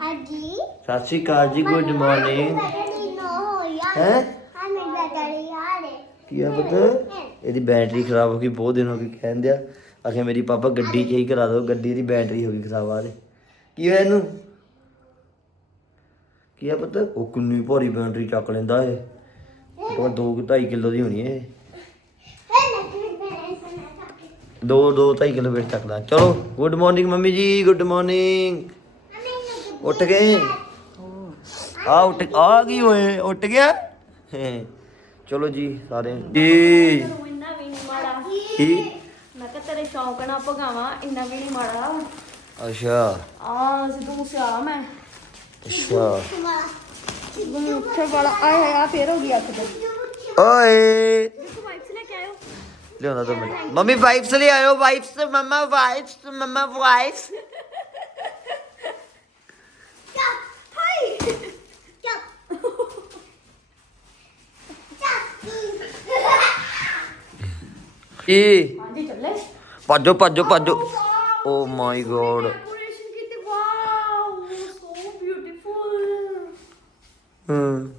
ਹਾਂਜੀ। ਸਤਿ ਸ਼੍ਰੀ ਅਕਾਲ ਜੀ ਗੁੱਡ ਮਾਰਨਿੰਗ ਹੈ ਹਾਂ? ਕੀ ਆ ਪੁੱਤ? ਇਹਦੀ ਬੈਟਰੀ ਖਰਾਬ ਹੋ ਗਈ ਬਹੁਤ ਦਿਨ ਹੋ ਗਏ ਕਹਿੰਦੇ ਆ ਆਖੇ ਮੇਰੀ ਪਾਪਾ ਗੱਡੀ ਚੇਂਜ ਕਰਾ ਦਿਓ ਗੱਡੀ ਦੀ ਬੈਟਰੀ ਹੋ ਗਈ ਖਰਾਬ ਆ ਰਹੀ ਕੀ ਹੋਇਆ ਇਹਨੂੰ? ਕੀ ਆ ਪੁੱਤ? ਉਹ ਕਿੰਨੀ ਭਾਰੀ ਬੈਟਰੀ ਚੱਕ ਲੈਂਦਾ ਇਹ। ਉਹ 2 2.5 ਕਿਲੋ ਦੀ ਹੋਣੀ ਹੈ ਸੁਣਾ ਦੋ ਦੋ 2.5 ਕਿਲੋ ਵੇਟ ਚੱਕਦਾ ਚਲੋ good morning mummy ji good morning ਉੱਠ ਗਏ। ਆ ਉੱਠ ਆ ਗਈ ਓਏ ਉੱਠ ਗਿਆ। ਚਲੋ ਜੀ ਸਾਰੇ। ਜੀ। ਇੰਨਾ ਵੀ ਨਹੀਂ ਮਾੜਾ ਕੀ? ਮੈਂ ਕਿਹਾ ਤੇਰੇ ਸ਼ੌਂਕ ਨਾਲ ਭਗਾਵਾਂ ਇੰਨਾ ਵੀ ਨਹੀਂ ਮਾੜਾ। ਅੱਛਾ। ਆ ਸਿੱਧੂ ਸਿਆ ਮੈਂ। ਅੱਛਾ। ਉੱਥੇ ਵਾਲਾ ਆਏ ਆ ਫੇਰ ਹੋ ਗਈ ਅੱਖ ਤੇ। ਓਏ। ਦੇਖੋ ਵਾਈਪਸ ਲੈ ਕੇ ਆਇਓ। ਲਿਆਉਂਦਾ ਦੋ ਮਿੰਟ। ਮੰਮੀ ਵਾਈਪਸ ਲੈ ਆਇਓ wipes mama wipes mama wipes hi ਏ ਹਾਂਜੀ ਚੱਲੇ ਭੱਜੋ ਭੱਜੋ ਭੱਜੋ ਓ ਮਾਈ ਗੋਡ ਡੈਕੋਰੇਸ਼ਨ ਕੀਤੀ wow so beautiful hmm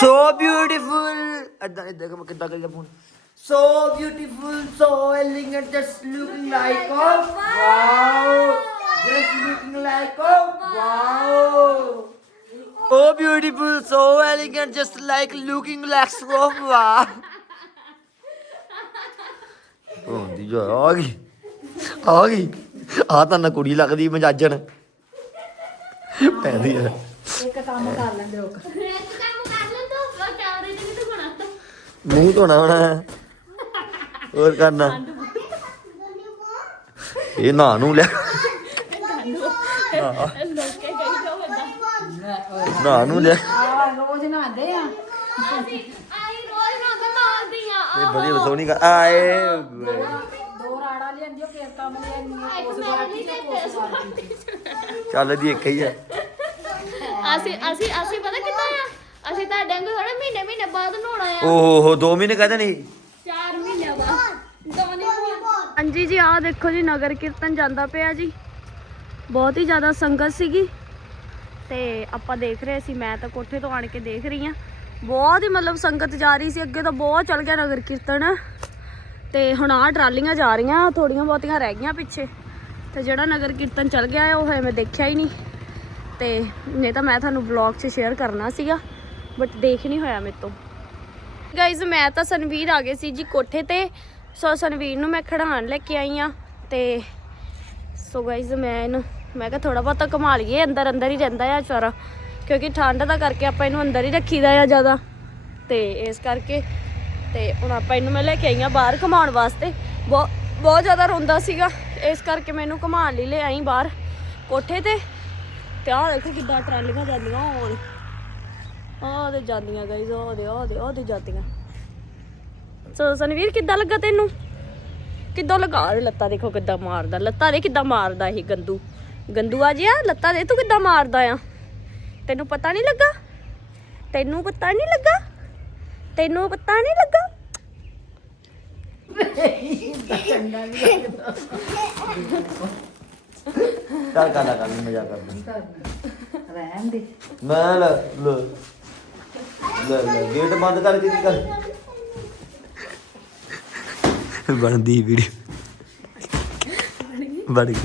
so beautiful ਅੱਦਾਂ ਇਦਾਂ ਕਿ ਕਿੱਦਾਂ ਕਰੀਦਾ phone so beautiful so elegant just looking like oh wow just looking like oh wow Oh beautiful, so elegant, just like looking like so wow. Oh, ਦੀ ਜਾ ਆ ਗਈ ਆ ਗਈ ਆ ਤਾਂ ਨਾ ਕੁੜੀ ਲੱਗਦੀ ਮਜਾਜਣ ਪੈਦੀ ਆ ਇੱਕ ਕੰਮ ਕਰ ਲੈਂਦੇ ਲੋਕ ਇੱਕ ਕੰਮ ਕਰ ਲੈ ਤੂੰ ਕੈਮਰੇ ਮੂੰਹ ਧੋਣਾ ਹੋਣਾ ਹੋਰ ਕਰਨਾ ਇਹ ਨਾ ਨੂੰ ਲੈ ਨਾ ਨੂੰ ਲੈ ਆ ਰੋਜ਼ ਨਹਾਉਂਦੇ ਆ ਅਸੀਂ ਆਈ ਰੋਜ਼ ਨਾ ਮਾਰਦੀਆਂ ਇਹ ਬੜੀ ਸੋਹਣੀ ਕਰ ਆਏ ਦੋ ਰਾੜਾ ਲਿਆਂਦੀ ਉਹ ਕਿਸ ਕੰਮ ਲਿਆਂਦੀ ਉਸ ਵਾਰਤੀ ਤੇ ਉਸ ਵਾਰਤੀ ਚੱਲ ਦੀ ਇੱਕ ਹੀ ਆ। ਅਸੀਂ ਅਸੀਂ ਅਸੀਂ ਪਤਾ ਕਿੱਦਾਂ ਆ? ਅਸੀਂ ਤਾਂ ਡੰਗ ਥੋੜਾ ਮਹੀਨੇ ਮਹੀਨੇ ਬਾਅਦ ਨਹਾਉਣਾ ਆ। ਓਹ ਹੋ ਦੋ ਮਹੀਨੇ ਕਹਦੇ ਨਹੀਂ 4 ਮਹੀਨੇ ਬਾਅਦ। ਹਾਂਜੀ ਜੀ ਆਹ ਦੇਖੋ ਜੀ ਨਗਰ ਕੀਰਤਨ ਜਾਂਦਾ ਪਿਆ ਜੀ। ਬਹੁਤ ਹੀ ਜ਼ਿਆਦਾ ਸੰਗਤ ਸੀਗੀ। ਤੇ ਆਪਾਂ ਦੇਖ ਰਹੇ ਸੀ, ਮੈਂ ਤਾਂ ਕੋਠੇ ਤੋਂ ਆਣ ਕੇ ਦੇਖ ਰਹੀ ਆ ਬਹੁਤ ਹੀ ਮਤਲਬ ਸੰਗਤ ਜਾ ਰਹੀ ਸੀ, ਅੱਗੇ ਤਾਂ ਬਹੁਤ ਚੱਲ ਗਿਆ ਨਗਰ ਕੀਰਤਨ। ਤੇ ਹੁਣ ਆਹ ਟਰਾਲੀਆਂ ਜਾ ਰਹੀਆਂ ਥੋੜੀਆਂ ਬਹੁਤੀਆਂ ਰਹਿ ਗਈਆਂ ਪਿੱਛੇ। ਤੇ ਜਿਹੜਾ ਨਗਰ ਕੀਰਤਨ ਚੱਲ ਗਿਆ ਉਹ ਹੈ ਮੈਂ ਦੇਖਿਆ ਹੀ ਨਹੀਂ। ਤੇ ਨਹੀਂ ਤਾਂ ਮੈਂ ਤੁਹਾਨੂੰ ਵਲੌਗ 'ਚ ਸ਼ੇਅਰ ਕਰਨਾ ਸੀਗਾ ਬਟ ਦੇਖ ਨਹੀਂ ਹੋਇਆ ਮੇਰੇ ਤੋਂ। ਗਾਇਜ਼ ਮੈਂ ਤਾਂ ਸਨਵੀਰ ਆ ਗਏ ਸੀ ਜੀ ਕੋਠੇ ਤੇ। ਸੋ ਸਨਵੀਰ ਨੂੰ ਮੈਂ ਖੜਾਣ ਲੈ ਕੇ ਆਈ ਆ ਤੇ ਸੋ ਗਾਇਜ਼ ਮੈਂ ਇਹਨੂੰ ਮੈਂ ਕਿਹਾ ਥੋੜਾ ਬਹੁਤਾ ਕਮਾ ਲਈਏ, ਅੰਦਰ ਅੰਦਰ ਹੀ ਰਹਿੰਦਾ ਆ ਵਿਚਾਰਾ ਕਿਉਂਕਿ ਠੰਡ ਦਾ ਕਰਕੇ ਆਪਾਂ ਇਹਨੂੰ ਅੰਦਰ ਹੀ ਰੱਖੀਦਾ ਆ ਜ਼ਿਆਦਾ। ਤੇ ਇਸ ਕਰਕੇ ਤੇ ਹੁਣ ਆਪਾਂ ਇਹਨੂੰ ਮੈਂ ਲੈ ਕੇ ਆਈ ਆ ਬਾਹਰ ਘੁਮਾਉਣ ਵਾਸਤੇ। ਬਹੁਤ ਬਹੁਤ ਜ਼ਿਆਦਾ ਰੋਂਦਾ ਸੀਗਾ। ਇਸ ਕਰਕੇ ਮੈਨੂੰ ਘੁਮਾਉਣ ਲਈ ਲੈ ਆਈ ਬਾਹਰ ਕੋਠੇ ਤੇ। ਤੇ ਆਹ ਦੇਖੋ ਕਿੱਦਾਂ ਟਰਾਲੀਆਂ ਜਾਂਦੀਆਂ ਹੋਣ ਆਹ ਦੇ ਜਾਂਦੀਆਂ ਗਾਇਜ਼ ਆਹ ਦੇ ਆਹ ਦੇ ਆਹ ਦੇ ਜਾਂਦੀਆਂ। ਸੋ ਸਨਵੀਰ, ਕਿੱਦਾਂ ਲੱਗਾ ਤੈਨੂੰ? ਕਿੱਦਾਂ ਲਗਾ ਲੱਤਾਂ? ਦੇਖੋ ਕਿੱਦਾਂ ਮਾਰਦਾ, ਲੱਤਾਂ ਦੇ ਕਿੱਦਾਂ ਮਾਰਦਾ ਇਹ ਗੰਦੂ। ਗੰਦੂ ਆ ਜਿਆ ਲੱਤਾਂ ਦੇ ਤੂੰ ਕਿੱਦਾਂ ਮਾਰਦਾ ਆ? ਤੈਨੂੰ ਪਤਾ ਨਹੀਂ ਲੱਗਾ? ਤੈਨੂੰ ਪਤਾ ਨਹੀਂ ਲੱਗਾ? ਤੈਨੂੰ ਪਤਾ ਨਹੀਂ ਲੱਗਾ? ਚੱਲ ਕਰ ਲਾ ਕਰ ਮਜ਼ਾ ਕਰ ਰਹਿਣ ਦੇ। ਮੈਂ ਲੈ ਲੈ। ਲੈ ਲੈ ਗੇਟ ਬੰਦ ਕਰ ਦਿੱਤੀ ਕਰ? ਬਣਦੀ ਵੀਡੀਓ। ਬਣ ਗਈ।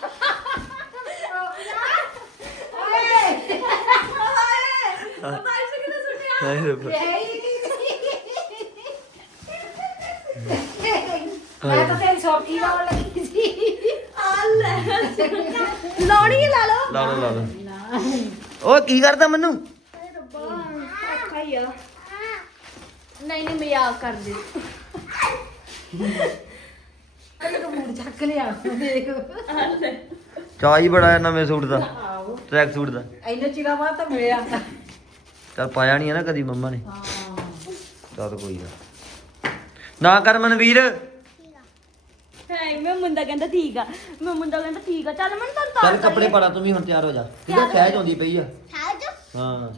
ਆਈ ਤਾਂ ਨਹੀਂ ਮਾੜਾ ਉਹ ਹੱਥ ਦੀ ਮੈਂ ਹਾਏ ਰੱਬਾ। ਮੈਂ ਤਾਂ ਤੇਰੀ ਸੌਕੀ ਲਾਉਣ ਲੱਗੀ ਸੀ ਲਾਉਣੀ ਲਾ ਲਓ ਲਾ ਲਓ ਲਾ ਲਓ ਉਹ ਕੀ ਕਰਦਾ ਮੈਨੂੰ? ਨਹੀਂ ਨਹੀਂ ਮਜ਼ਾਕ ਕਰਦੇ। ਲਿਆ ਦੇਖ। ਚਾਹ ਹੀ ਬੜਾ ਹੈ ਨਵੇਂ ਸੂਟ ਦਾ ਟਰੈਕ ਸੂਟ ਦਾ। ਇੰਨੇ ਚਿਰਾਂ ਬਾਅਦ ਤਾਂ ਮਿਲਿਆ। ਚੱਲ ਪਾਇਆ ਨਹੀਂ ਹੈ ਨਾ ਕਦੀ ਮੰਮਾ ਨੇ। ਹਾਂ। ਚੱਲ ਕੋਈ ਨਾ। ਨਾ ਕਰ ਮਨਵੀਰ। ਹੈ ਮੈਂ ਮੁੰਡਾ ਕਹਿੰਦਾ ਠੀਕ ਆ। ਮੈਂ ਮੁੰਡਾ ਕਹਿੰਦਾ ਠੀਕ ਆ। ਚੱਲ ਮੈਨੂੰ ਤਾਂ ਚੱਲ ਕੱਪੜੇ ਪਾੜਾ ਤੂੰ ਵੀ ਹੁਣ ਤਿਆਰ ਹੋ ਜਾ। ਕਿਹਦਾ ਸਹਿਜ ਹੁੰਦੀ ਪਈ ਆ। ਸਾਜੋ ਹਾਂ।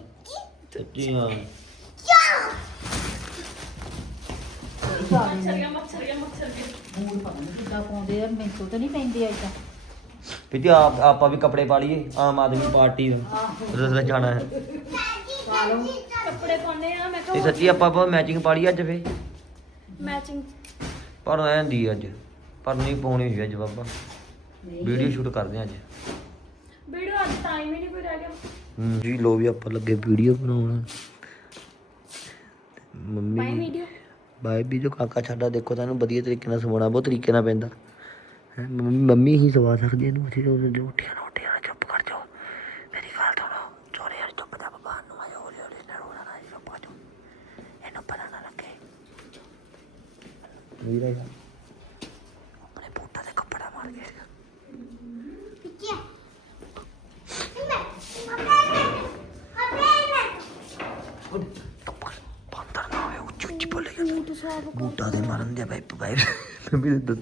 ਸੱਚੀ ਹਾਂ ਮੂਡ ਪਤਾ ਨਹੀਂ ਕਿੱਦਾਂ ਪਾਉਂਦੇ ਆ ਮੈਨੂੰ ਤਾਂ ਨਹੀਂ ਪੈਂਦੀ ਐਦਾਂ ਪਿੱਤੀ ਆਪ ਆਪਾਂ ਵੀ ਕੱਪੜੇ ਪਾ ਲਈਏ ਆਮ ਆਦਮੀ ਪਾਰਟੀ ਦਾ ਜਾਣਾ ਹੈ। ਕੱਪੜੇ ਪਾਉਣੇ ਆ ਮੈਂ ਤੇ ਸੱਚੀ ਆਪਾਂ ਮੈਚਿੰਗ ਪਾ ਲਈ ਅੱਜ ਫੇ ਮੈਚਿੰਗ ਪਰ ਐ ਹੁੰਦੀ ਅੱਜ ਪਰ ਨਹੀਂ ਪਾਉਣੀ ਹੋਈ ਅੱਜ ਬਾਬਾ। ਵੀਡੀਓ ਸ਼ੂਟ ਕਰਦੇ ਆ ਅੱਜ। ਵੀਡੀਓ ਅੱਜ ਟਾਈਮ ਹੀ ਨਹੀਂ ਕੋਈ ਰਹਿ ਗਿਆ। ਹੂੰ ਜੀ ਲੋ ਵੀ ਆਪਾਂ ਲੱਗੇ ਵੀਡੀਓ ਬਣਾਉਣ। ਮੰਮੀ ਵੀਡੀਓ ਬਾਈ ਵੀ ਜੋ ਕਾਕਾ ਸਾਡਾ ਦੇਖੋ ਤੁਹਾਨੂੰ ਵਧੀਆ ਤਰੀਕੇ ਨਾਲ ਸਵਾਉਣਾ ਬਹੁਤ ਤਰੀਕੇ ਨਾਲ ਪੈਂਦਾ। ਹੈ ਮੰਮੀ ਮੰਮੀ ਹੀ ਸਵਾ ਸਕਦੀ ਇਹਨੂੰ ਅਸੀਂ ਉਹ ਜੋ ਉੱਠਿਆ ਨਾ ਉੱਠਿਆ ਨਾ ਚੁੱਪ ਕਰ ਜਾਓ ਮੇਰੀ ਗੱਲ ਸੁਣੋ ਚੋਰੇ ਯਾਰ ਚੁੱਪ ਜਾ ਬਾਬਾ ਨੂੰ ਆਇਓ ਹੌਲੀ ਹੌਲੀ ਨਾ ਰੋਣਾ ਨਾ ਚੁੱਪ ਕਰ ਜਾਓ ਇਹਨੂੰ ਪਤਾ ਨਾ ਲੱਗੇ ਵੀਰਾ ਯਾਰ ਆਪਣੇ ਬੂਟਾ ਦੇ ਕੱਪੜਾ ਮਾਰ ਕੇ ਨਾ ਬੂਟਾ ਦੇ ਮਾਰਨ ਦੇ ਬਾਈ ਬਾਈ। ਮੰਮੀ ਦੇ ਦੱਸ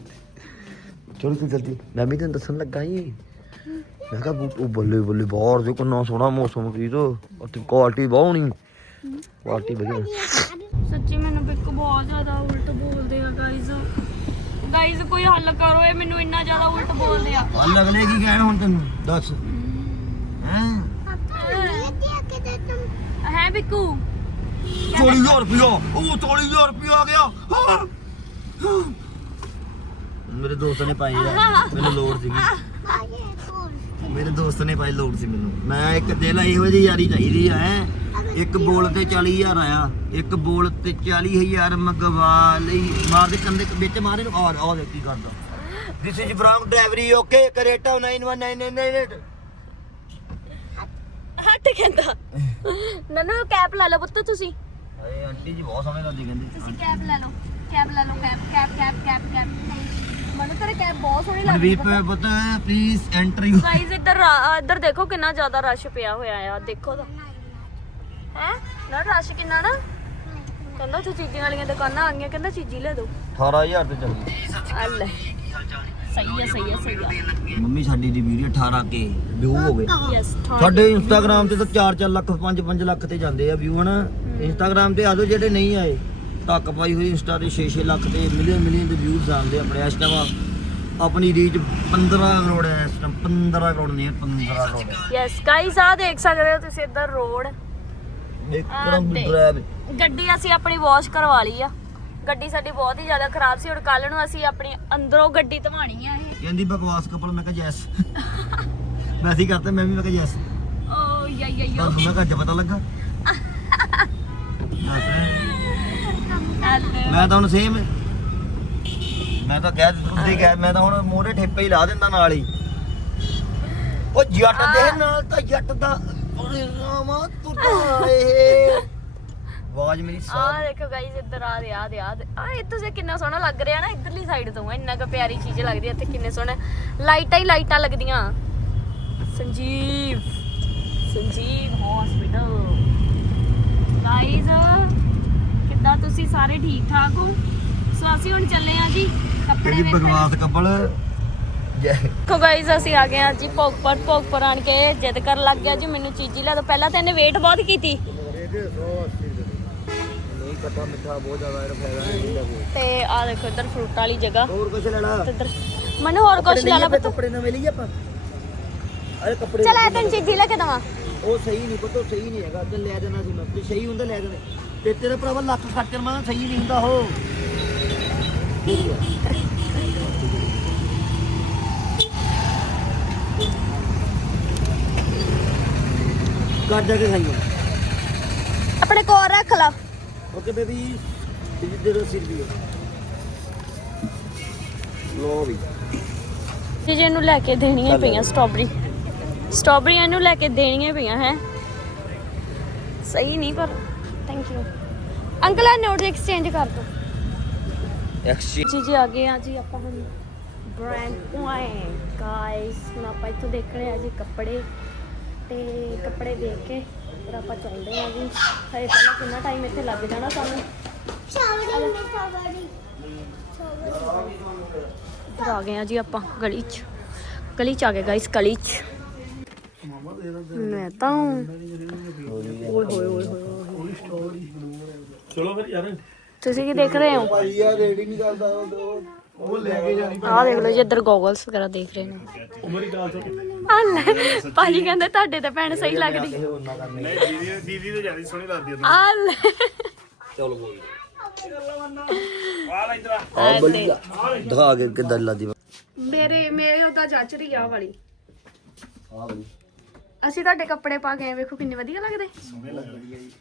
ਚਲੋ ਤੂੰ ਜਲਦੀ ਮੈਂ ਵੀ ਤੈਨੂੰ ਦੱਸਣ ਲੱਗਾ ਹੀ ਮੈਂ ਕਿਹਾ ਬੂਟ ਉਹ ਬੱਲੇ ਬੱਲੇ ਬਾਹਰ ਦੇ ਕਿੰਨਾ ਸੋਹਣਾ ਮੌਸਮ ਕੀ ਤੋ। ਉੱਥੇ ਕੁਆਲਿਟੀ ਬਹੁਤ ਹੋਣੀ। ਕੁਆਲਿਟੀ ਵਧੀਆ ਸੱਚੀ ਮੈਨੂੰ ਬਿੱਕ ਬਹੁਤ ਜ਼ਿਆਦਾ ਉਲਟ ਬੋਲਦੇ ਆ ਗਾਇਜ਼ ਗਾਇਜ਼ ਕੋਈ ਹੱਲ ਕਰੋ ਇਹ ਮੈਨੂੰ ਇੰਨਾ ਜ਼ਿਆਦਾ ਉਲਟ ਬੋਲਦੇ ਆ। ਕੱਲ ਅਗਲੇ ਕੀ ਕਹਿਣ ਹੁਣ ਤੈਨੂੰ? ਦੱਸ। ਹੈਂ? ਹੈ ਬਿੱਕੂ? 40000 ਰੁਪਇਆ। ਉਹ 40000 ਰੁਪਇਆ ਆ ਗਿਆ। ਹਾਂ। ਮੇਰੇ ਦੋਸਤ ਨੇ ਪਾਈ ਆ। ਮੈਨੂੰ ਲੋੜ ਸੀਗੀ। ਮੇਰੇ ਦੋਸਤ ਨੇ ਪਾਈ ਲੋੜ ਸੀ ਮੈਨੂੰ। ਮੈਂ ਇੱਕ ਦਿਲ ਇਹੋ ਜਿਹੀ ਯਾਰੀ ਚਾਹੀਦੀ ਆ ਹੈਂ। ਇੱਕ ਬੋਲ ਤੇ 40000 ਆਇਆ। ਇੱਕ ਬੋਲ ਤੇ 40000 ਮੰਗਵਾ ਲਈ। ਮਾਰ ਦੇ ਕੰਦੇ ਵਿੱਚ ਮਾਰੇ ਨੂੰ ਦੇ ਕੀ ਕਰਦਾ। ਦਿਸ ਇਜ਼ ਫਰਮ ਡਰਾਈਵਰੀ ਓਕੇ ਕਰੇਟਾ 91998 ਹੱਟ ਕਹਿੰਦਾ। ਨਨੂ ਕੈਪ ਲੈ ਲਓ ਪੁੱਤ ਤੁਸੀਂ। ਅਰੇ ਆਂਟੀ ਜੀ ਬਹੁਤ ਸੋਹਣੇ ਲੱਗਦੀ ਕਹਿੰਦੇ। ਤੁਸੀਂ ਕੈਪ ਲੈ ਲਓ। ਕੈਪ ਲੈ ਲਓ cap cap cap cap cap ਮੈਨੂੰ ਤੇਰੇ ਕੈਪ ਬਹੁਤ ਸੋਹਣੀ ਲੱਗਦੀ ਮਨਵੀਰ ਪੁੱਤ। ਪਲੀਜ਼ ਐਂਟਰ ਯੂ ਗਾਇਜ਼ ਇੱਧਰ ਰਾ- ਇੱਧਰ ਦੇਖੋ ਕਿੰਨਾ ਜ਼ਿਆਦਾ ਰਸ਼ ਪਿਆ ਹੋਇਆ ਆ। ਦੇਖੋ ਤਾਂ। ਹੈ? ਨਾ ਰਸ਼ ਕਿੰਨਾ ਨਾ? ਕਹਿੰਦਾ ਉੱਥੇ ਚੀਜ਼ੀਆਂ ਵਾਲੀਆਂ ਦੁਕਾਨਾਂ ਆ ਗਈਆਂ ਕਹਿੰਦਾ ਚੀਜ਼ੀ ਲੈ ਦਿਓ 18000 ਤੇ ਚੱਲੀ। ਆ ਲੈ ਸਹੀ ਹੈ ਸਹੀ ਹੈ ਸਹੀ ਹੈ ਮੰਮੀ ਸਾਡੀ ਦੀ ਵੀਡੀਓ 18 ਕੇ ਵਿਊ ਹੋ ਗਏ। ਯੈਸ ਸਾਡੇ ਇੰਸਟਾਗ੍ਰam ਤੇ ਤਾਂ 4-4 ਲੱਖ 5-5 ਲੱਖ ਤੇ ਜਾਂਦੇ ਆ ਵਿਊ ਹਨਾ? ਇੰਸਟਾਗ੍ਰam ਤੇ ਆਜੋ ਜਿਹੜੇ ਨਹੀਂ ਆਏ। ਧੱਕ ਪਾਈ ਹੋਈ ਇੰਸਟਾ ਤੇ 6-6 ਲੱਖ ਤੇ ਮਿਲੀਅਨ ਮਿਲੀਅਨ ਦੇ ਵਿਊਜ਼ ਆਉਂਦੇ ਆਪਣੇ ਇਸ ਟਾਈਮ ਆਪਣੀ ਰੀਚ 15 ਕਰੋੜ ਹੈ ਇਸ ਟਾਈਮ 15 ਕਰੋੜ ਨਹੀਂ 15 ਕਰੋੜ। ਯੈਸ ਗਾਇਜ਼ ਆ ਦੇਖ ਸਕਦੇ ਹੋ ਤੁਸੀਂ ਇੱਧਰ ਰੋਡ ਇੱਕਦਮ ਤੇ- ਡਰਾਈਵ ਗੱਡੀ ਅਸੀਂ ਆਪਣੀ ਵਾਸ਼ ਕਰਵਾ ਲਈ ਆ। ਗੱਡੀ ਸਾਡੀ ਬਹੁਤ ਹੀ ਜ਼ਿਆਦਾ ਖਰਾਬ ਸੀ ਹੁਣ ਕੱਲ ਨੂੰ ਅਸੀਂ ਆਪਣੀ ਅੰਦਰੋਂ ਗੱਡੀ ਧਵਾਣੀ ਆ ਇਹ। ਕਹਿੰਦੀ ਬਕਵਾਸ ਕਪਲ ਮੈਂ ਕਿਹਾ ਯੈਸ ਮੈਂ ਹੀ ਕਰਤਾ ਮੈਂ ਵੀ ਮੈਂ ਕਿਹਾ ਯੈਸ ਓ ਯਾ ਯਾ ਯਾ ਤੁਹਾਨੂੰ ਮੈਂ ਘੱਟ ਪਤਾ ਲੱਗਾ। ਦੱਸ। ਮੈਂ ਤਾਂ ਹੁਣ ਸੇਮ ਮੈਂ ਤਾਂ ਕਹਿ ਦਿੱਤੀ ਕਹਿ ਮੈਂ ਤਾਂ ਹੁਣ ਮੂਹਰੇ ਠੇਪੇ ਹੀ ਲਾ ਦਿੰਦਾ ਨਾਲ ਹੀ। ਉਹ ਜੱਟ ਦੇ ਨਾਲ ਤਾਂ ਜੱਟ ਦਾ ਰਾਮਾ ਤੁਰਦਾ ਏ ਆਵਾਜ਼ ਮੇਰੀ ਆ ਸਾਹ ਦੇਖੋ ਗਾਈਜ਼ ਇੱਧਰ ਆ ਦੇ ਆ ਦੇ ਆ ਦੇ। ਆ ਇਹ ਤੁਸੀਂ ਕਿੰਨਾ ਸੋਹਣਾ ਲੱਗ ਰਿਹਾ ਨਾ ਇੱਧਰਲੀ ਸਾਈਡ ਤੋਂ ਇੰਨਾ ਕੁ ਪਿਆਰੀ ਚੀਜ਼ ਲੱਗਦੀ ਹੈ ਇੱਥੇ ਕਿੰਨੇ ਸੋਹਣੇ। ਲਾਈਟਾਂ ਹੀ ਲਾਈਟਾਂ ਲੱਗਦੀਆਂ। ਸੰਜੀਵ। ਸੰਜੀਵ ਹਸਪੀਟਲ ਗਾਈਜ਼ ਕਿੱਦਾਂ ਤੁਸੀਂ ਸਾਰੇ ਠੀਕ ਠਾਕ ਹੋ? ਸੋ ਅਸੀਂ ਹੁਣ ਚੱਲੇ ਆ ਜੀ ਕੱਪੜੇ ਵੇਖਣ। ਬਕਵਾਸ ਕਪਲ। ਦੇਖੋ ਗਾਈਜ਼ ਅਸੀਂ ਆ ਗਏ ਆ ਜੀ ਭੋਗਪੁਰ ਭੋਗਪੁਰ ਆਣ ਕੇ ਜਿੱਦ ਕਰਨ ਲੱਗ ਗਿਆ ਜੀ ਮੈਨੂੰ ਚੀਜ਼ੀ ਲੈ ਦੋ ਪਹਿਲਾਂ ਤਾਂ ਇਹਨੇ ਵੇਟ ਬਹੁਤ ਕੀਤੀ। ਨਹੀਂ ਖੱਟਾ ਮਿੱਠਾ ਬਹੁਤ ਜ਼ਿਆਦਾ ਇਹਦਾ ਫਾਇਦਾ ਨਹੀਂ ਹੁੰਦਾ ਤੇ ਆ ਦੇਖੋ ਇੱਧਰ ਫਰੂਟ ਵਾਲੀ ਜਗ੍ਹਾ। ਹੋਰ ਕੁਝ ਲੈਣਾ? ਤੇ ਇੱਧਰ ਮੈਨੂੰ ਹੋਰ ਕੁਝ ਲੈ ਲਾ ਪੁੱਤ। ਕੱਪੜੇ ਨਵੇਂ ਲਈਏ ਆਪਾਂ? ਅਰੇ ਕੱਪੜੇ ਚਲ ਐ ਤੈਨੂੰ ਚੀਜ਼ੀ ਲੈ ਕੇ ਦਵਾਂ। ਉਹ ਸਹੀ ਨਹੀਂ ਪਤਾ ਉਹ ਸਹੀ ਨਹੀਂ ਹੈਗਾ। ਤੇ ਲੈ ਦੇਣਾ ਸੀ ਮੈਂ। ਤੇ ਸਹੀ ਹੁੰਦਾ ਲੈ ਦੇਣਾ ਤੇ ਤੇਰੇ ਭਰਾਵਾ ਲੱਖ ਖਰਚਣ ਮੈਂ ਸਹੀ ਨਹੀਂ ਹੁੰਦਾ ਉਹ। ਕਰ ਜਾ ਕੇ ਖਾਈਓ ਆਪਣੇ ਕੋਲ ਰੱਖ ਲਾ। ਓਕੇ ਬੇਬੀ ਦੇ ਦੋ ਸਿਰ ਵੀ। ਲੋ ਵੀ। ਜੀ ਜੀ ਇਹਨੂੰ ਲੈ ਕੇ ਦੇਣੀਆਂ ਪਈਆਂ ਸਟ੍ਰਾਬੇਰੀ ਸਟ੍ਰਾਬੇਰੀ ਇਹਨੂੰ ਲੈ ਕੇ ਦੇਣੀਆਂ ਪਈਆਂ ਹੈ। ਸਹੀ ਨਹੀਂ ਪਰ ਥੈਂਕ ਯੂ ਅੰਕਲ ਆ ਨੋਟ ਐਕਸਚੇਂਜ ਕਰ ਦੋ ਐਕਸਚੇਂਜ ਜੀ ਜੀ ਆ ਗਏ ਆ ਜੀ ਆਪਾਂ ਹੁਣ ਬ੍ਰਾਂਡ ਪੁਆਇੰਟ ਗਾਇਸ ਹੁਣ ਆਪਾਂ ਇੱਥੋਂ ਦੇਖ ਰਹੇ ਆ ਜੀ ਕੱਪੜੇ। ਤੇ ਕੱਪੜੇ ਦੇਖ ਕੇ ਫਿਰ ਆਪਾਂ ਚੱਲਦੇ ਆ ਜੀ। ਹਜੇ ਪਹਿਲਾਂ ਕਿੰਨਾ ਟਾਈਮ ਇੱਥੇ ਲੱਗ ਜਾਣਾ ਸਾਨੂੰ? ਸ਼ਾਵਰੀ ਮੇ ਸ਼ਾਵਰੀ ਇੱਧਰ ਆ ਗਏ ਆ ਜੀ ਆਪਾਂ ਗਲੀ 'ਚ। ਗਲੀ 'ਚ ਆ ਗਏ ਗਾਇਸ ਗਲੀ 'ਚ। ਮੈਂ ਤਾਂ ਓਏ ਹੋਏ ਹੋਏ ਹੋਏ ਚਲੋ ਫਿਰ ਯਾਰ ਤੁਸੀਂ ਕੀ ਦੇਖ ਰਹੇ ਹੋ ਭਾਈਆ ਰੈਡੀ ਨਹੀਂ ਕਰਦਾ ਉਹ ਲੈ ਕੇ ਜਾਣੀ ਆਹ ਦੇਖ ਲਓ ਜੀ ਇੱਧਰ ਗੋਗਲਸ ਵਗੈਰਾ ਦੇਖ ਰਹੇ ਨੇ ਉਹ ਮੇਰੀ ਗੱਲ ਸੁਣ ਆ ਲੈ ਭਾਜੀ ਕਹਿੰਦੇ ਤੁਹਾਡੇ ਤੇ ਭੈਣ ਸਹੀ ਲੱਗਦੀ ਨਹੀਂ ਦੀਦੀ ਦੀਦੀ ਤੇ ਜ਼ਿਆਦਾ ਸੋਹਣੀ ਲੱਗਦੀ ਹੈ ਆ ਲੈ ਚਲੋ ਬੋਲ ਆ ਲੈ ਇਧਰ ਆ ਬਲੀਆ ਦਿਖਾ ਕੇ ਕਿੱਦਾਂ ਲੱਗਦੀ ਮੇਰੇ ਮੇਰੇ ਉਹਦਾ ਜੱਚ ਰਹੀ ਆ ਵਾਲੀ ਆ ਬਲੀ ਅਸੀਂ ਤੁਹਾਡੇ ਕੱਪੜੇ ਪਾ ਕੇ ਆਏ ਵੇਖੋ ਕਿੰਨੇ ਵਧੀਆ ਲੱਗਦੇ। ਸੋਹਣੇ ਲੱਗ ਰਹੀ ਹੈ ਜੀ।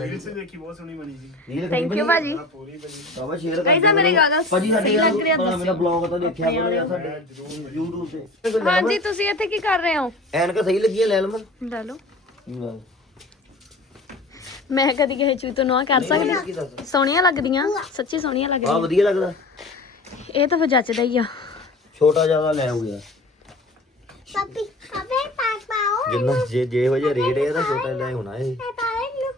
ਰੀਲ ਸੇ ਦੇਖੀ ਬਹੁਤ ਸੋਹਣੀ ਬਣੀ ਜੀ। ਨੀਲ ਥੈਂਕ ਯੂ ਭਾਜੀ। ਪੂਰੀ ਬਣੀ। ਬਾਬਾ ਸ਼ੇਅਰ ਕਰ Guys, ਆਹ ਮੇਰੀ ਗੱਲ ਭਾਜੀ ਸਾਡੇ ਸਹੀ ਲੱਗ ਰਿਹਾ ਭਲਾ ਮੇਰਾ ਬਲੌਗ ਤਾਂ ਦੇਖਿਆ ਕਰੋ ਸਾਡੇ YouTube ਤੇ। ਹਾਂਜੀ ਤੁਸੀਂ ਇੱਥੇ ਕੀ ਕਰ ਰਹੇ ਹੋ? ਐਨਕ ਸਹੀ ਲੱਗੀਆਂ ਲੈ ਲਵਾਂ ਲੈ ਲਓ। ਲੈ ਮੈਂ ਕਦੀ ਕਿਸੇ ਚੀਜ਼ ਤੋਂ ਨਾ ਕਰ ਸਕਦੀ। ਸੋਹਣੀਆਂ ਲੱਗਦੀਆਂ ਸੱਚੀ ਸੋਹਣੀਆਂ ਆ ਲੱਗਦੀਆਂ ਵਧੀਆ ਲੱਗਦਾ। ਇਹ ਤਾਂ ਫਿਰ ਜੱਚਦਾ ਹੀ ਆ। ਛੋਟਾ ਜ਼ਿਆਦਾ ਲੈ ਆਉਗਾ ਪਾਪੀ ਪਾਪੇ ਜਿੰਨਾ ਜੇ ਜੇ ਵਜੇ ਰੇਟ ਹੈ ਤਾਂ ਛੋਟਾ ਲੈ ਹੋਣਾ ਇਹ। ਨੂੰ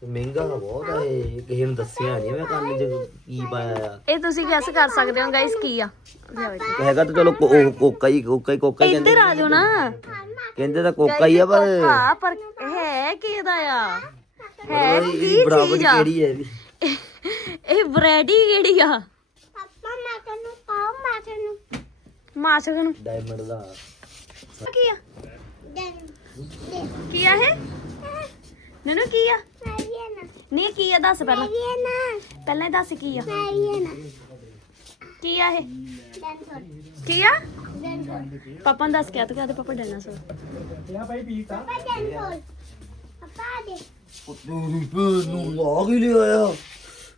ਤੇ ਮਹਿੰਗਾ ਬਹੁਤ ਆ ਇਹ। ਕਿਸੇ ਨੂੰ ਦੱਸਿਆ ਨਹੀਂ ਮੈਂ ਕੰਨ ਚ ਕੀ ਪਾਇਆ। ਆ ਇਹ ਤੁਸੀਂ ਗੈਸ ਕਰ ਸਕਦੇ ਹੋ ਗਾਇਸ ਕੀ ਆ। ਲਿਆਓ ਜੀ। ਹੈਗਾ ਤਾਂ ਚਲੋ ਕੋ- ਉਹ ਕੋਕਾ ਹੀ ਕੋਕਾ ਹੀ ਕੋਕਾ ਹੀ ਕਹਿੰਦੇ ਇੱਧਰ ਆ ਜਾਓ ਨਾ। ਕਹਿੰਦੇ ਤਾਂ ਕੋਕਾ ਹੀ ਆ ਪਰ ਹਾਂ ਪਰ ਹੈ ਕਿਹਦਾ ਆ? ਹੈ ਇਹ ਕੀ ਬਰਾਬਰ ਚੀਜ਼ ਆ? ਕਿਹੜੀ ਹੈ ਇਹ ਵੀ? ਇਹ ਵੈਰਾਈਟੀ ਕਿਹੜੀ ਆ? ਪਾਪਾ ਮੈਂ ਤੈਨੂੰ ਪਾਉ ਮੈਂ ਤੈਨੂੰ ਮਾਸਕ ਨੂੰ। ਡਾਇਮੰਡ ਦਾ। ਕੀ ਆ? ਕੀ ਆ ਇਹ? ਨਨੂ ਕੀ ਆ? ਨਹੀਂ ਕੀ ਆ? ਦੱਸ ਪਹਿਲਾਂ। ਪਹਿਲਾਂ ਹੀ ਦੱਸ ਕੀ ਆ। ਕੀ ਆ ਇਹ? ਡੈਂਸਰ ਕੀ ਆ? ਡੈਂਸਰ ਪਾਪਾ ਨੂੰ ਦੱਸ ਕੇ ਆ ਤੂੰ ਕਹਿੰਦੇ ਪਾਪਾ ਡਾਇਨਾਸੌਰ ਪਾਪਾ ਡੈਂਸਰ ਪਾਪਾ ਦੇ ਤੇਰੀ ਭੈਣ ਨੂੰ ਲਾ ਕੇ ਲਿਆ ਆਇਆ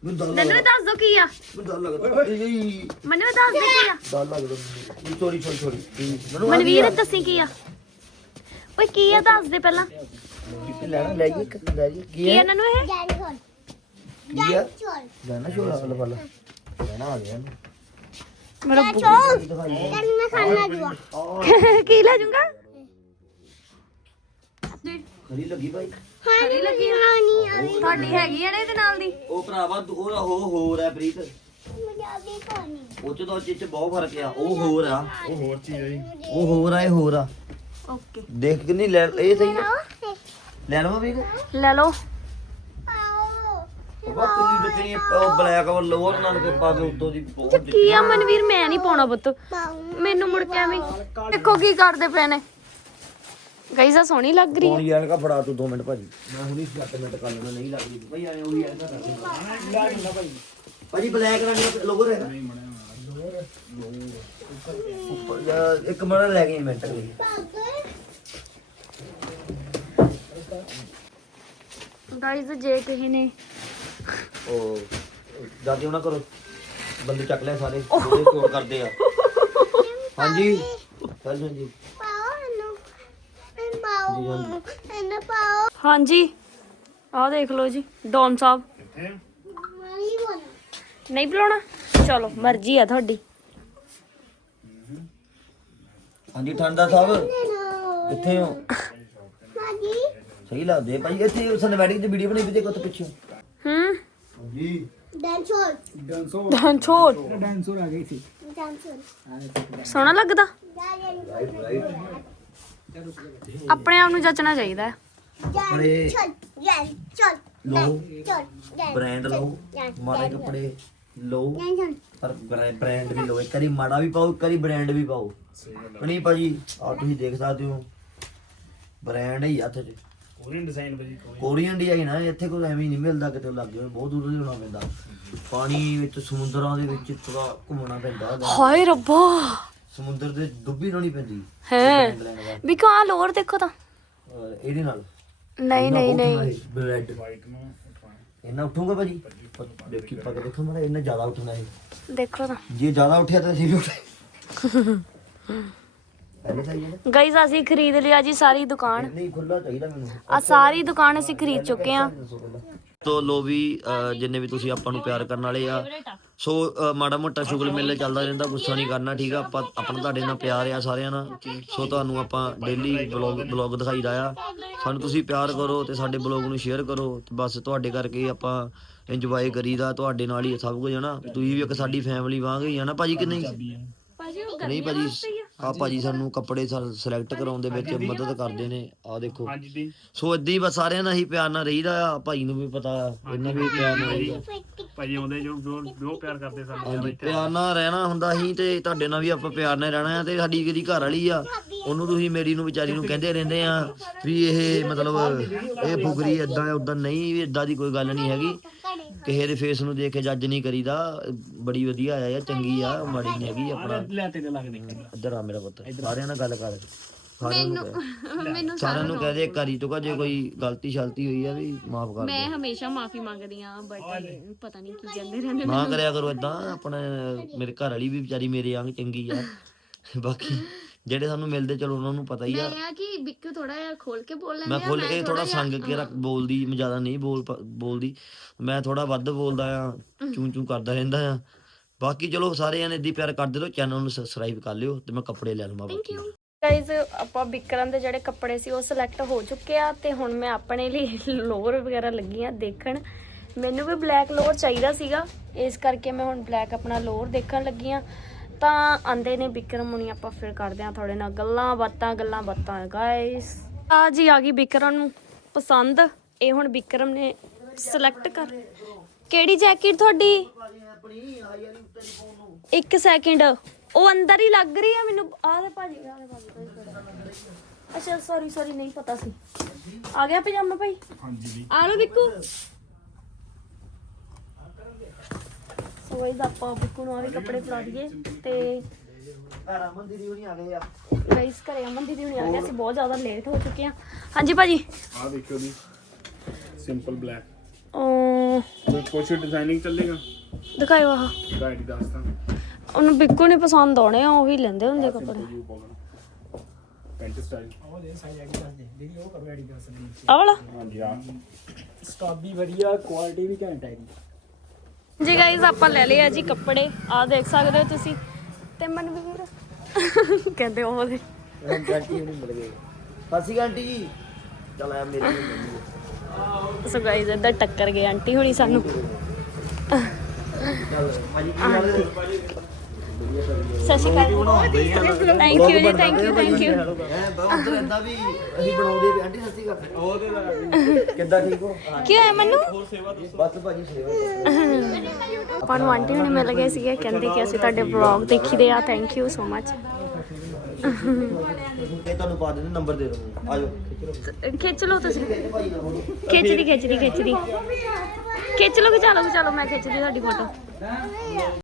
ਮੈਨੂੰ ਦੱਸ ਦੋ ਕੀ ਆ। ਮੈਨੂੰ ਡਰ ਲੱਗਦਾ ਇਹ ਮੈਨੂੰ ਵੀ ਦੱਸ ਦੇ ਕੀ ਆ। ਡਰ ਲੱਗਦਾ। ਮੈਨੂੰ ਸੋਰੀ ਸੋਰੀ ਸੋਰੀ ਮੈਨੂੰ ਮਨਵੀਰ ਦੱਸੀ ਕੀ ਆ। ਓਏ ਕੀ ਆ ਦੱਸ ਦੇ ਪਹਿਲਾਂ। ਕਿੱਥੇ ਲੈਣਾ ਲੈ ਜੀ ਇੱਕ ਲੈ ਜੀ। ਕੀ ਕੀ ਆ ਹੈ ਨਨੂ ਇਹ? ਡੈਂਸਰ ਕੀ ਹੈ ਚੋਲ। ਲੈਣਾ ਸ਼ੋਰਾ ਵਾਲਾ ਵਾਲਾ ਲੈਣਾ ਆ ਗਿਆ ਮੇਰਾ ਚੋਲ। ਦਿਖਾਈ ਤੈਨੂੰ ਮੈਂ ਖਾਣਾ ਜੂਆ ਕੀ ਲੈ ਜਾਊਂਗਾ ਖਰੀ ਲੱਗੀ ਭਾਈ। ਖਾਣੀ ਲੱਗੀ ਖਾਣੀ ਆਵੀ ਤੁਹਾਡੀ ਹੈਗੀ ਆ ਨਾ ਇਹਦੇ ਨਾਲ ਦੀ? ਉਹ ਭਰਾਵਾ ਤੂੰ- ਉਹਦਾ ਹੋ ਹੋਰ ਹੈ ਪ੍ਰੀਤ। ਮੁਝੇ ਆਵੀ ਖਾਣੀ ਉਹ ਚ ਤਾਂ ਉਹ ਚ ਬਹੁਤ ਫ਼ਰਕ ਆ। ਉਹ ਹੋਰ ਆ। ਉਹ ਹੋਰ ਚੀਜ਼ ਹੈ ਉਹ ਹੋਰ ਆ ਇਹ ਹੋਰ ਆ। ਓਕੇ। ਦੇਖ ਕਿੰਨੀ ਲੈ ਇਹ ਸਹੀ ਆ ਲੈ ਲਵਾਂ ਵੀ ਲੈ ਲਓ। ਪਾਓ ਉਹ ਬਾ ਕੁੱਲੀ ਬੱਚੀ ਉਹ ਬਲੈਕ ਉਹ ਲੋਅਰ ਨਾਲ ਕੇ ਪਾ ਕੇ ਉੱਤੋਂ ਦੀ ਬਹੁਤ ਕੀ ਆ ਮਨਵੀਰ ਮੈਂ ਨਹੀਂ ਪਾਉਣਾ ਪੁੱਤ। ਮੈਨੂੰ ਮੁੜ ਕੇ ਐਵੇਂ ਦੇਖੋ ਕੀ ਕਰਦੇ ਪਏ ਨੇ। ਗਾਈਜ਼ ਆ ਸੋਹਣੀ ਲੱਗ ਰਹੀ ਹੈ। ਕੌਣ ਯਾਰ ਕਾ ਫੜਾ ਤੂੰ 2 ਮਿੰਟ ਭਾਜੀ। ਮੈਂ ਹੁਣੀ 7 ਮਿੰਟ ਕਰ ਲੈਣਾ ਨਹੀਂ ਲੱਗਦੀ। ਭਾਈ ਆਏ ਉਹੀ ਐਂ ਕਰ ਲੈਣਾ ਭਾਈ ਭਾਜੀ। ਬਲੈਕ ਰੰਗ ਦਾ ਲੋਗੋ ਰਹੇਗਾ ਉੱਪਰ ਇੱਕ ਮਿੰਟ ਲੈ ਗਈ ਮਿੰਟ ਲਈ ਗਾਈਜ਼ ਜੇ ਕਿਸੇ ਨੇ ਉਹ ਦਾਦੀ ਉਹਨਾਂ ਕਰੋ ਬੰਦੇ ਚੱਕ ਲਿਆ ਸਾਰੇ ਜਿਹੜੇ ਚੋਰ ਕਰਦੇ ਆ। ਹਾਂਜੀ? ਹਾਂਜੀ ਹਾਂਜੀ। ਪਾਓ ਨੂੰ ਮੈਂ ਪਾਓ। ਇਹਨੇ ਪਾਓ। ਹਾਂਜੀ ਆਹ ਦੇਖ ਲਓ ਜੀ ਡੌਨ ਸਾਹਿਬ। ਕਿੱਥੇ ਮਾਰੀ ਬੋਲ। ਨਹੀਂ ਬੁਲਾਉਣਾ? ਚਲੋ ਮਰਜ਼ੀ ਆ ਤੁਹਾਡੀ। ਹਾਂਜੀ ਠੰਡਾ ਸਾਹਿਬ। ਕਿੱਥੇ ਹੋ? ਸਹੀ ਲੱਗਦੇ ਭਾਈ ਇੱਥੇ ਸਿਨੇਮੈਟਿਕ ਦੀ ਵੀਡੀਓ ਬਣਾਈ ਵੀ ਦੇਖੋ ਤੇ ਪਿੱਛੇ। ਹੂੰ? ਹਾਂਜੀ। ਡੈਂਸਰ ਛੋਟ ਡੈਂਸਰ ਸੋਹਣਾ ਲੱਗਦਾ? ਰਾਈਟ ਰਾਈਟ ਆਪਣੇ ਆਪ ਨੂੰ ਜੱਚਣਾ ਚਾਹੀਦਾ। ਹੈ ਚਲ ਜੈਨ ਚਲ ਲਓ ਬ੍ਰਾਂਡ ਲਓ ਮਾੜੇ ਕੱਪੜੇ ਲਓ ਡੈਂਸਰ ਪਰ ਬ੍ਰਾਂਡ ਵੀ ਲਓ ਇੱਕ ਵਾਰੀ ਮਾੜਾ ਵੀ ਪਾਓ ਇੱਕ ਵਾਰੀ ਬ੍ਰਾਂਡ ਵੀ ਪਾਓ। ਨਹੀਂ ਭਾਜੀ ਆ ਤੁਸੀਂ ਦੇਖ ਸਕਦੇ ਹੋ ਬ੍ਰਾਂਡ ਹੀ ਹੱਥ 'ਚ। ਕੋਰੀਅਨ ਡਿਜ਼ਾਈਨ ਭਾਜੀ ਕੋਈ ਕੋਰੀਅਨ ਡਿਜ਼ਾਈਨ ਆ ਇੱਥੇ ਕੋਈ ਐਵੇਂ ਹੀ ਨਹੀਂ ਮਿਲਦਾ ਕਿਤੇ ਲੱਗੇ ਹੋਏ ਬਹੁਤ ਦੂਰ ਜਾਣਾ ਪੈਂਦਾ। ਪਾਣੀ ਵਿੱਚ ਸਮੁੰਦਰਾਂ ਦੇ ਵਿੱਚ ਥੋੜਾ ਘੁੰਮਣਾ ਪੈਂਦਾ। ਹਾਏ ਰੱਬਾ। ਸਮੁੰਦਰ ਦੇ ਡੁੱਬੀ ਲਾਉਣੀ ਪੈਂਦੀ। ਹੈ। ਵੀ ਕਾ ਲੋਰ ਦੇਖੋ ਤਾਂ। ਔਰ ਇਹਦੇ ਨਾਲ। ਨਹੀਂ ਨਹੀਂ ਨਹੀਂ। ਬ੍ਰੈਡ ਵਾਈਟ ਨੂੰ ਉਠਾਉਣਾ। ਇਹਨਾਂ ਉੱਠੂਗਾ ਭਾਜੀ? ਦੇਖੀ ਪਾ ਕੇ ਦੇਖੋ ਮਾੜਾ ਇਹਨਾਂ ਜ਼ਿਆਦਾ ਉੱਠਣਾ ਇਹ। ਦੇਖੋ ਤਾਂ। ਜੇ ਜ਼ਿਆਦਾ ਉੱਠਿਆ ਤਾਂ ਅਸੀਂ ਵੀ ਉੱਠੇ। ਪਹਿਲੇ ਸਹੀ ਹੈ ਅਸੀਂ ਖਰੀਦ ਲਿਆ ਜੀ ਸਾਰੀ ਦੁਕਾਨ। ਨਹੀਂ ਖੁੱਲਾ ਚਾਹੀਦਾ ਮੈਨੂੰ। ਆ ਸਾਰੀ ਦੁਕਾਨ ਅਸੀਂ ਖਰੀਦ ਚੁੱਕੇ ਆ ਤੋ ਲੋ ਵੀ ਜਿੰਨੇ ਵੀ ਤੁਸੀਂ ਆਪਾਂ ਨੂੰ ਪਿਆਰ ਕਰਨ ਵਾਲੇ ਆ ਸੋ ਮਾੜਾ ਮੋਟਾ ਸ਼ੁਗਲ ਮੇਲੇ ਚੱਲਦਾ ਰਹਿੰਦਾ ਗੁੱਸਾ ਨਹੀਂ ਕਰਨਾ ਠੀਕ ਆ? ਆਪਾਂ ਆਪਣਾ ਤੁਹਾਡੇ ਨਾਲ ਪਿਆਰ ਆ ਸਾਰਿਆਂ ਨਾਲ। ਸੋ ਤੁਹਾਨੂੰ ਆਪਾਂ ਡੇਲੀ ਬਲੌਗ ਬਲੌਗ ਦਿਖਾਈਦਾ ਆ। ਸਾਨੂੰ ਤੁਸੀਂ ਪਿਆਰ ਕਰੋ ਤੇ ਸਾਡੇ ਬਲੌਗ ਨੂੰ ਸ਼ੇਅਰ ਕਰੋ ਤੇ ਬਸ ਤੁਹਾਡੇ ਕਰਕੇ ਹੀ ਆਪਾਂ ਇੰਜੋਏ ਕਰੀਦਾ ਤੁਹਾਡੇ ਨਾਲ ਹੀ ਸਭ ਕੁਝ ਹੈ ਨਾ ਤੁਸੀਂ ਵੀ ਇੱਕ ਸਾਡੀ ਫੈਮਿਲੀ ਵਾਂਗ ਹੀ ਆ ਨਾ ਭਾਜੀ ਕਿ ਨਹੀਂ? ਭਾਜੀ ਉਹ ਨਹੀਂ ਭਾਜੀ ਆ ਭਾਜੀ ਸਾਨੂੰ ਕੱਪੜੇ ਸਿਲੈਕਟ ਕਰਾਉਣ ਦੇ ਵਿੱਚ ਮਦਦ ਕਰਦੇ ਨੇ। ਆ ਦੇਖੋ। ਹਾਂਜੀ ਦੀ ਸੋ ਹੀ ਬਸ ਸਾਰਿਆਂ ਨਾਲ ਹੀ ਪਿਆਰ ਨਾਲ ਰਹੀਦਾ ਆ। ਭਾਈ ਨੂੰ ਵੀ ਪਤਾ ਇਹਨਾਂ ਵੀ ਪਿਆਰ ਨਾਲ ਰਹੀਦਾ। ਭਾਜੀ ਆਉਂਦੇ ਜੋ ਜੋ ਪਿਆਰ ਕਰਦੇ ਸਾਨੂੰ ਹਾਂਜੀ ਪਿਆਰ ਨਾਲ ਰਹਿਣਾ ਹੁੰਦਾ ਸੀ ਤੇ ਤੁਹਾਡੇ ਨਾਲ ਵੀ ਆਪਾਂ ਪਿਆਰ ਨਾਲ ਰਹਿਣਾ ਆ ਤੇ ਸਾਡੀ ਜਿਹੜੀ ਘਰ ਵਾਲੀ ਆ ਉਹਨੂੰ ਤੁਸੀਂ ਮੇਰੀ ਨੂੰ ਵਿਚਾਰੀ ਨੂੰ ਕਹਿੰਦੇ ਰਹਿੰਦੇ ਆ ਵੀ ਇਹ ਮਤਲਬ ਇਹ ਫੁਗਰੀ ਇਦਾਂ ਉਦਾਂ ਨਹੀਂ ਵੀ ਇਦਾਂ ਦੀ ਕੋਈ ਗੱਲ ਨਹੀਂ ਹੈਗੀ। ਕਿਸੇ ਦੇ ਫੇਸ ਨੂੰ ਦੇਖ ਕੇ ਜੱਜ ਨਹੀਂ ਕਰੀਦਾ ਬੜੀ ਵਧੀਆ ਆ ਚੰਗੀ ਆ ਮਾੜੀ ਨਹੀਂ ਹੈਗੀ ਆਪਣਾ। ਲੈ ਤੇਰੇ ਲੱਗਦੇ ਇੱਧਰ ਆ ਮੇਰਾ ਪੁੱਤ ਸਾਰਿਆਂ ਨਾਲ ਗੱਲ ਕਰ। ਸਾਰਿਆਂ ਨੂੰ ਕਹਿ। ਮੈਨੂੰ ਸਾਰਿਆਂ ਨੂੰ ਕਹਦੇ ਕਰੀ। ਤੂੰ ਜੇ ਕੋਈ ਗਲਤੀ ਸ਼ਲਤੀ ਹੋਈ ਆ ਵੀ ਮਾਫ ਕਰ ਮੈਂ ਦੇ ਹਮੇਸ਼ਾ ਮਾਫੀ ਮੰਗਦੀ ਆ ਬਟ ਪਤਾ ਨਹੀਂ ਕੀ ਕਹਿੰਦੇ ਰਹਿੰਦੇ ਨਾ ਕਰਿਆ ਕਰੋ ਇਦਾਂ ਆਪਣੇ ਮੇਰੇ ਘਰ ਵਾਲੀ ਵੀ ਵਿਚਾਰੀ ਮੇਰੇ ਵਾਂਗ ਚੰਗੀ ਆ। ਬਾਕੀ ਜਿਹੜੇ ਸਾਨੂੰ ਮਿਲਦੇ ਚਲੋ ਉਹਨਾਂ ਨੂੰ ਪਤਾ ਹੀ ਆ। ਆ ਕਿ ਬਿੱਕੂ ਥੋੜਾ ਜਿਹਾ ਖੋਲ ਕੇ ਬੋਲ ਮੈਂ ਖੁੱਲ ਕੇ ਥੋੜਾ ਸੰਗ ਕੇ ਰੱਖ ਬੋਲਦੀ ਮੈਂ ਜ਼ਿਆਦਾ ਨਹੀਂ ਬੋਲ ਬੋਲਦੀ। ਮੈਂ ਥੋੜਾ ਵੱਧ ਬੋਲਦਾ ਆ ਚੂੰ ਚੂੰ ਕਰਦਾ ਰਹਿੰਦਾ ਆ। ਬਾਕੀ ਚਲੋ ਸਾਰੇ ਜਣੇ ਇੱਦੀ ਪਿਆਰ ਕਰਦੇ ਰਹੋ ਚੈਨਲ ਨੂੰ ਸਬਸਕ੍ਰਾਈਬ ਕਰ ਲਿਓ ਤੇ ਮੈਂ ਕੱਪੜੇ ਲੈ ਲਵਾਂ ਬਾਕੀ। ਗਾਇਜ਼ ਆਪਾਂ ਵਿਕਰਮ ਦੇ ਜਿਹੜੇ ਕੱਪੜੇ ਸੀ ਉਹ ਸਿਲੈਕਟ ਹੋ ਚੁੱਕੇ ਆ ਤੇ ਹੁਣ ਮੈਂ ਆਪਣੇ ਲਈ ਲੋਅਰ ਵਗੈਰਾ ਲੱਗੀ ਆ ਦੇਖਣ। ਮੈਨੂੰ ਵੀ ਬਲੈਕ ਲੋਅਰ ਚਾਹੀਦਾ ਸੀਗਾ ਇਸ ਕਰਕੇ ਮੈਂ ਹੁਣ ਬਲੈਕ ਆਪਣਾ ਲੋਅਰ ਦੇਖਣ ਲੱਗੀ ਆ। ਤਾਂ ਆਂਦੇ ਨੇ ਵਿਕਰਮ ਹੁਣੀ ਆਪਾਂ ਫਿਰ ਕਰਦੇ ਆ ਤੁਹਾਡੇ ਨਾਲ ਗੱਲਾਂ ਬਾਤਾਂ ਗੱਲਾਂ ਬਾਤਾਂ ਗਾਇਸ ਆ ਜੀ ਆ ਗਈ ਵਿਕਰਮ ਨੂੰ ਪਸੰਦ। ਇਹ ਹੁਣ ਵਿਕਰਮ ਨੇ ਸਿਲੈਕਟ ਕਰ ਕਿਹੜੀ ਜੈਕਟ ਤੁਹਾਡੀ? ਇੱਕ ਸੈਕਿੰਡ ਉਹ ਅੰਦਰ ਹੀ ਲੱਗ ਰਹੀ ਆ ਮੈਨੂੰ। ਆਹ ਦੇ ਭਾਜੀ ਆਹ ਦੇ ਭਾਜੀ ਅੱਛਾ ਸੌਰੀ ਸੌਰੀ ਨਹੀਂ ਪਤਾ ਸੀ। ਆ ਗਿਆ ਪਜਾਮਾ ਭਾਈ? ਹਾਂਜੀ ਆ ਲੋ ਬਿੱਕੂ। ਸੋ ਗਾਇਸ ਆਪਾਂ ਬਿੱਕੂ ਨੂੰ ਆ ਵੀ ਕੱਪੜੇ ਫੜਾ ਦਈਏ ਤੇ ਘਰ ਅਮਨ ਦੀਦੀ ਹੁਣੀ ਆ ਗਏ ਆ। ਗਾਇਸ ਘਰੇ ਅਮਨ ਦੀਦੀ ਹੁਣੀ ਆ ਗਏ ਅਸੀਂ ਬਹੁਤ ਜ਼ਿਆਦਾ ਲੇਟ ਹੋ ਚੁੱਕੇ ਆ। ਹਾਂਜੀ ਭਾਜੀ। ਆ ਦੇਖਿਓ ਦੀ ਸਿੰਪਲ ਬਲੈਕ ਉਹ ਕੁਝ ਡਿਜ਼ਾਈਨਿੰਗ ਚੱਲੇਗਾ? ਦਿਖਾਇਓ ਆਹ। ਗਾਈਡ ਦੱਸਦਾ ਉਹਨੂੰ ਬਿੱਕੂ ਨੇ ਪਸੰਦ ਆਉਣੇ ਆ ਉਹੀ ਲੈਂਦੇ ਹੁੰਦੇ ਕੱਪੜੇ। ਯੂ ਪਾਉਣਾ ਪੈਂਟ ਸਟਾਈਲ ਆਹ ਵਾਲਾ? ਹਾਂਜੀ ਆ ਸਟਾਫ ਵੀ ਵਧੀਆ ਕੁਆਲਿਟੀ ਵੀ ਘੈਂਟ ਹੈ ਜੀ ਗਾਇਜ਼ ਆਪਾਂ ਲੈ ਲਏ ਆ ਜੀ ਕੱਪੜੇ। ਆ ਦੇਖ ਸਕਦੇ ਹੋ ਤੁਸੀਂ। ਤੇ ਮਨਵੀਰ ਕਹਿੰਦੇ ਉਹ ਵਾਲੇ। ਆਂਟੀ ਹੁਣੀ ਮਿਲ ਸ਼੍ਰੀ ਅਕਾਲ ਆਂਟੀ ਜੀ। ਚਲ ਆ ਮੇਰੀ ਗਈ ਸੋ ਗਾਇਜ਼ ਇੱਧਰ ਟੱਕਰ ਗਏ ਆਂਟੀ ਹੁਣੀ ਸਾਨੂੰ। ਚਲ ਭਾਜੀ ਕੀ ਹਾਲ ਹੈ? ਸਤਿ ਸ਼੍ਰੀ ਅਕਾਲ ਥੈਂਕ ਯੂ ਜੀ ਥੈਂਕ ਯੂ ਥੈਂਕ ਯੂ ਬਹੁਤ ਇਦਾਂ ਵੀ ਅਸੀਂ ਬਣਾਉਂਦੇ ਵੀ ਆਂਟੀ ਸੱਸੀ ਕਰ ਉਹ ਤੇ ਕਿੱਦਾਂ ਠੀਕ ਹੋ? ਕੀ ਹੋਇਆ ਮੈਨੂੰ? ਬਸ ਭਾਜੀ ਸੇਵਾ ਆਪਾਂ ਨੂੰ ਆਂਟੀ ਹੁਣੀ ਮਿਲ ਗਏ ਸੀਗੇ ਕਹਿੰਦੇ ਕਿ ਅਸੀਂ ਤੁਹਾਡੇ ਵਲੌਗ ਦੇਖੀਦੇ ਆ ਥੈਂਕ ਯੂ ਸੋ ਮਚ ਇਹ ਤੁਹਾਨੂੰ ਪਾ ਦਿੰਦੇ ਨੰਬਰ ਦੇ ਦਵਾਂ ਆਜੋ। ਖਿੱਚ ਲਓ ਤੁਸੀਂ। ਭਾਈ ਨਾ ਬੋਲੋ ਖਿੱਚਦੀ ਖਿੱਚਦੀ ਖਿੱਚਦੀ। ਖਿੱਚ ਲਓ ਖਿਚਾ ਲਓ ਖਿਚਾ ਲਓ ਮੈਂ ਖਿੱਚਦੀ ਤੁਹਾਡੀ ਫੋਟੋ